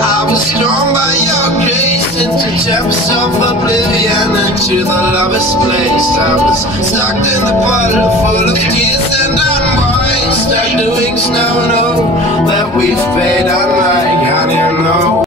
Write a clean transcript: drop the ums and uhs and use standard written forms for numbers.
I was drawn by your grace into depths of oblivion, into the lover's place. I was stuck in the puddle full of tears and unwise. Start doing snow, know that we've paid our